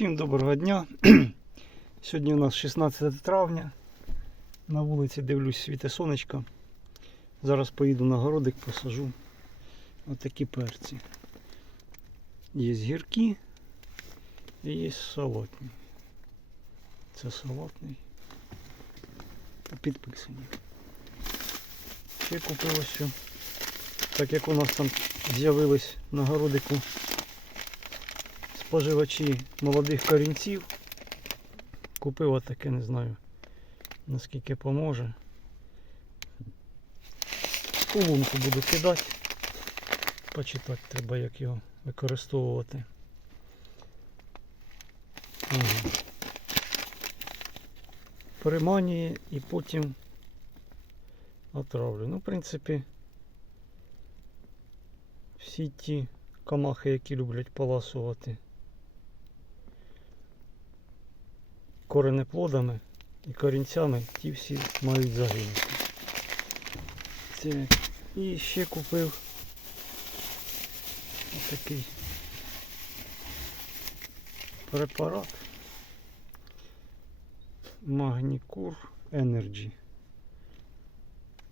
Всім доброго дня. Сьогодні у нас 16 травня. На вулиці дивлюсь світе сонечко. Зараз поїду на городик, посажу отакі перці. Є гіркі і є салатні. Це салатний. Підписані. Ще купив ось. Так як у нас там з'явились на городику споживачі молодих корінців. Купив отаке, не знаю наскільки поможе. У буду кидати. Почитати треба, як його використовувати. Ага. Приманює і потім отравлю. Ну, в принципі, всі ті комахи, які люблять поласувати коренеплодами і корінцями, ті всі мають загинути. Так. І ще купив отакий препарат Магнікур Energy.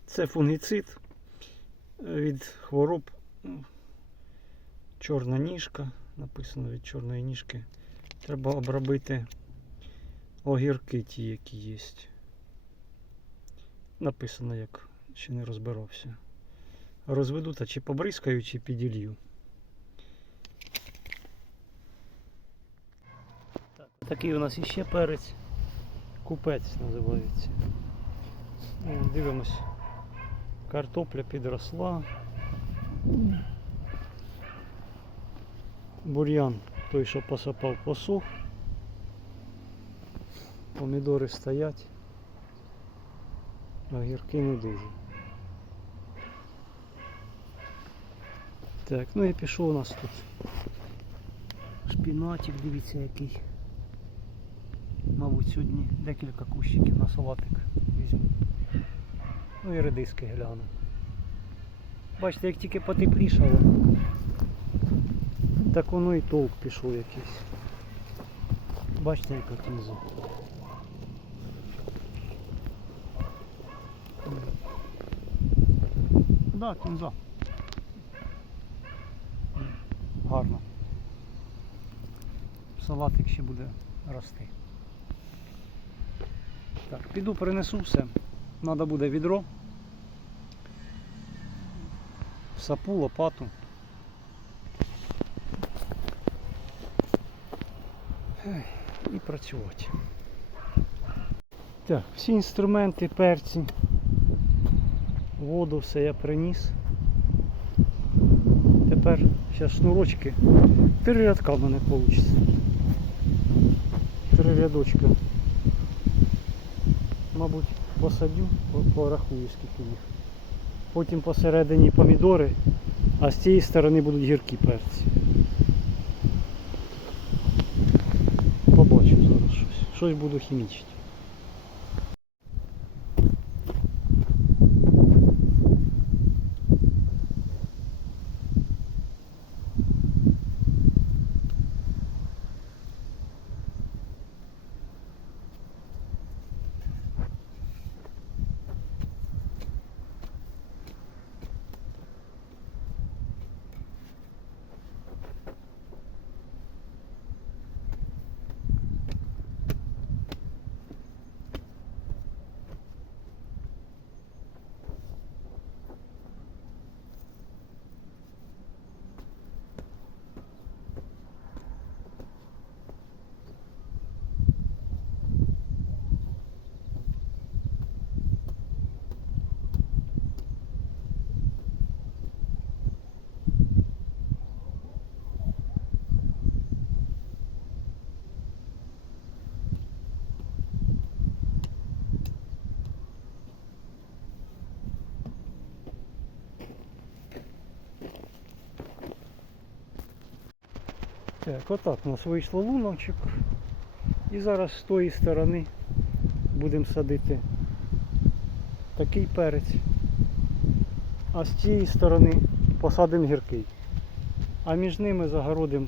Це фунгіцид від хвороб ну, чорна ніжка, написано від чорної ніжки. Треба обробити огірки ті, які є. Написано, як ще не розбирався. Розведу та чи побризкаю, чи піділью. Так, такий у нас іще перець. Купець називається. Дивимось. Картопля підросла. Бур'ян той, що посапав, посух. Помідори стоять, а гірки не дуже. Так, ну і пішов у нас тут шпінатик, дивіться який. Мабуть, сьогодні декілька кущиків на салатик візьму. Ну і редиски гляну. Бачите, як тільки потеплішало, так воно і толк пішов якийсь. Бачите, яка кінза. Да, кінза. Гарно. Салатик ще буде рости. Так, піду принесу все. Надо буде відро. Сапу, лопату. І працювати. Так, всі інструменти, перці. Воду все я приніс. Тепер зараз шнурочки. Три рядка в мене вийде. Три рядочка. Мабуть, посадю, по- порахую скільки їх. Потім посередині помідори, а з цієї сторони будуть гіркі перці. Побачу зараз щось. Щось буду хімічити. Так, отак у нас вийшло луночок. І зараз з тої сторони будемо садити такий перець. А з цієї сторони посадимо гіркий. А між ними загородимо,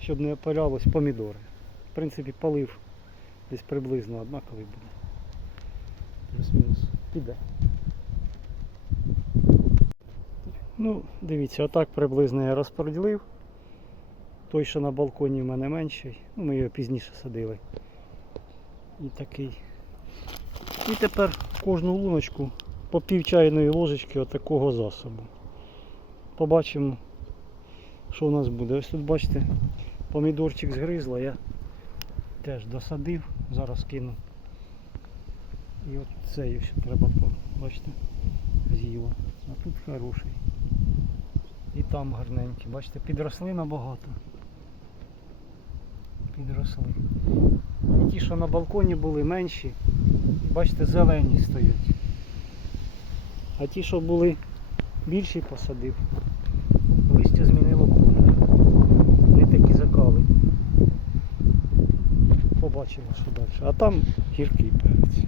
щоб не опалялось помідори. В принципі, полив десь приблизно однаковий буде. Плюс-мінус. Піде. Ну, дивіться, отак приблизно я розподілив. Той, що на балконі в мене менший. Ну, ми його пізніше садили. І такий. І тепер кожну луночку по пів чайної ложечки отакого засобу. Побачимо, що у нас буде. Ось тут бачите, помідорчик згризло, я теж досадив, зараз кину. І от цей ще треба, бачите, з'їло. А тут хороший. І там гарненький. Бачите, підросли набагато. Підросли. І ті, що на балконі були менші, бачите, зелені стоять. А ті, що були більші, посадив. Листя змінило колір. Не такі закали. Побачимо, що далі. А там гіркий перець.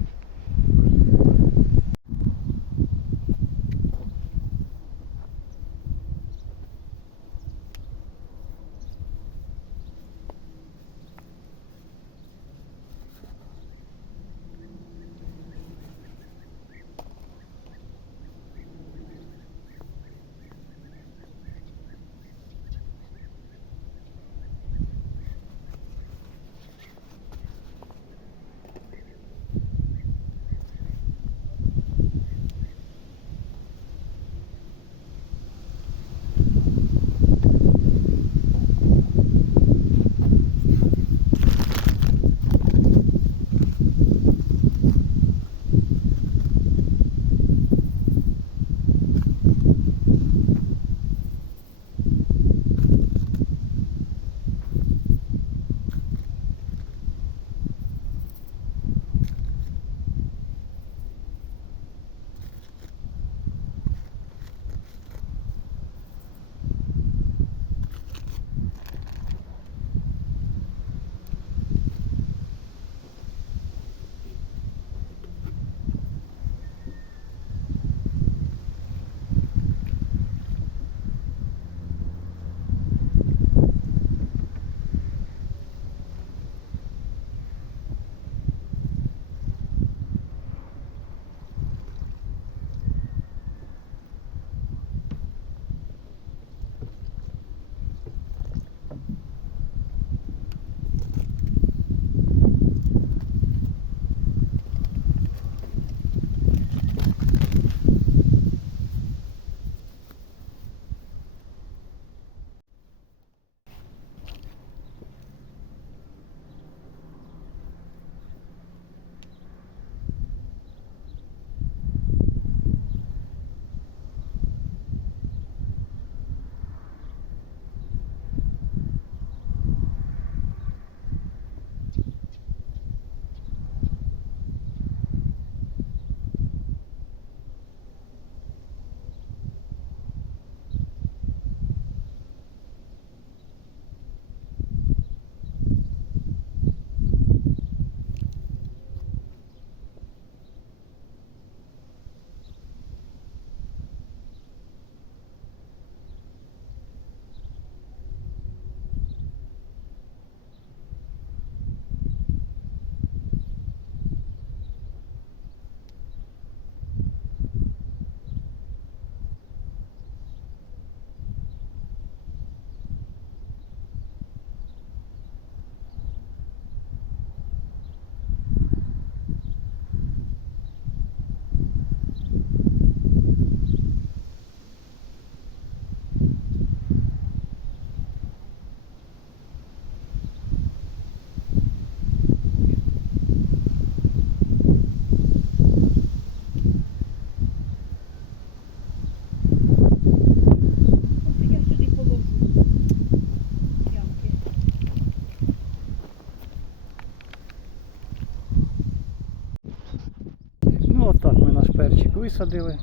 Перчик висадили.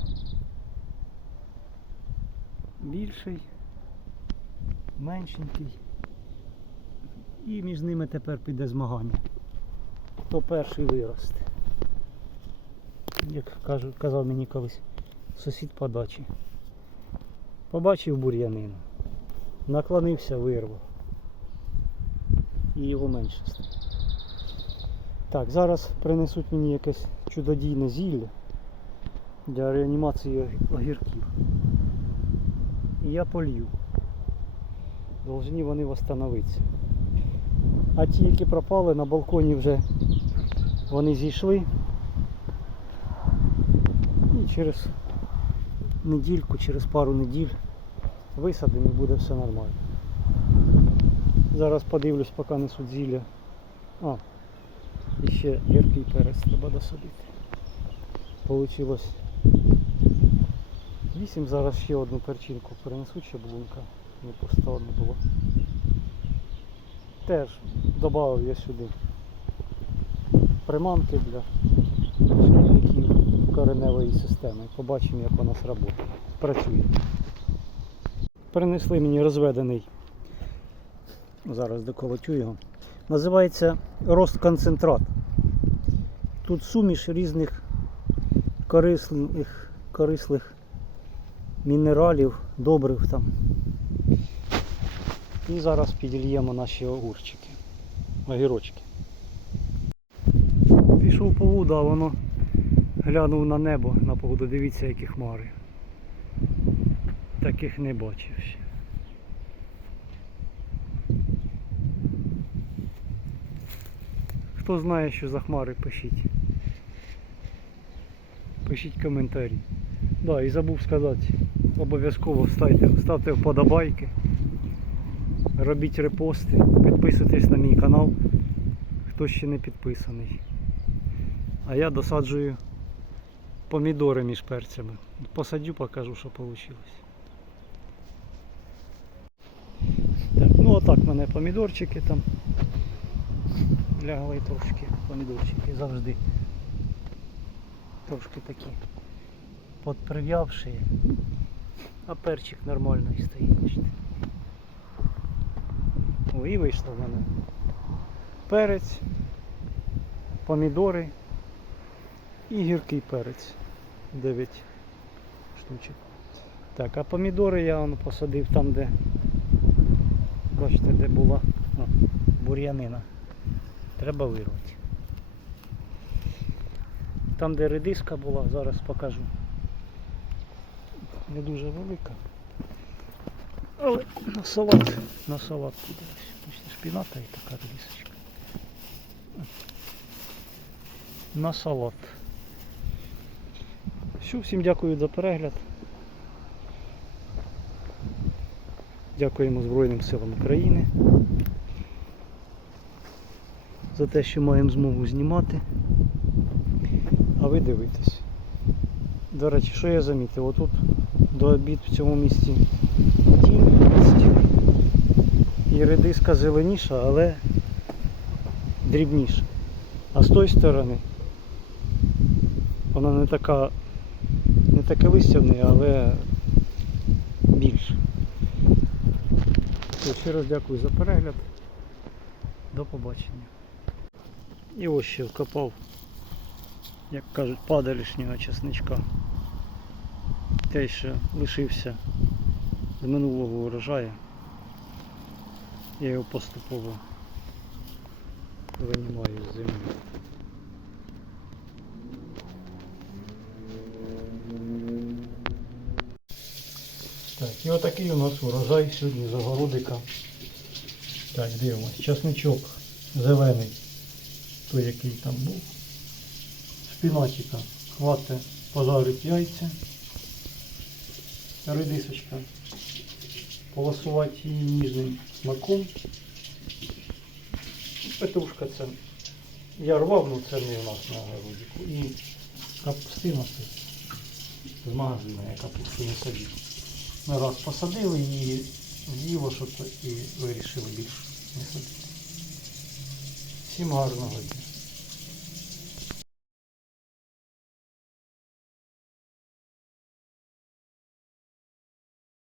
Більший, меншенький. І між ними тепер піде змагання. Хто перший виросте. Як казав мені колись сусід по дачі. Побачив бур'янину, наклонився, вирвав. І його менше стало. Так, зараз принесуть мені якесь чудодійне зілля для реанімації огірків. І я полью. Должні вони восстановитися. А ті, які пропали на балконі вже вони зійшли. І через недільку, через пару неділь висадимо і буде все нормально. Зараз подивлюсь, поки несуть зілля. А, і ще гіркий перець треба досадити. Получилось 8, зараз ще одну перчинку перенесу, ще блунка не пуста одна була. Теж додав я сюди приманки для шкідників кореневої системи. Побачимо, як вона сработає. Працює. Принесли мені розведений. Зараз доколотю його. Називається рост концентрат. Тут суміш різних корисних, корисних мінералів, добрив там. І зараз підільємо наші огурчики, огірочки. Пішов по а воно глянув на небо, на погоду, дивіться, які хмари. Таких не бачив ще. Хто знає, що за хмари, пишіть. Пишіть коментарі. Да, і забув сказати, обов'язково ставте, вподобайки, робіть репости, підписуйтесь на мій канал, хто ще не підписаний. А я досаджую помідори між перцями. Посадю, покажу, що вийшло. Так, ну отак в мене помідорчики там лягли трошки, помідорчики завжди трошки такі подприв'явші, а перчик нормальний стоїть. О, і вийшло в мене перець, помідори і гіркий перець. 9 штучок. Так, а помідори я он посадив там, де бачите, де була о, бур'янина. Треба вирвати. Там, де редиска була, зараз покажу. Не дуже велика. Але на салат, на салат ось. Бачите, шпіната і така редисочка. На салат. Все, всім дякую за перегляд. Дякуємо Збройним силам України за те, що маємо змогу знімати. А ви дивитесь. До речі, що я замітив? Отут до обід в цьому місці тінь. І редиска зеленіша, але дрібніша. А з тої сторони вона не така, не таке листя в неї, але більше. Раз дякую за перегляд. До побачення. І ось ще вкопав, як кажуть, падалішнього часничка. Те, що лишився з минулого урожаю. Я його поступово винімаю з землі. Так, і отакий у нас урожай сьогодні з огородика. Так, дивимось. Часничок зелений, той який там був. Шпінатика хватить пожарити яйця. Редисочка. Полосувати її ніжним смаком. Петрушка це я рвав, ну це не у нас на огородику. І капустина з магазину, я капусту не садив. Ми раз посадили її діло, щоб і вирішили більше не садити. Всім гарного дня.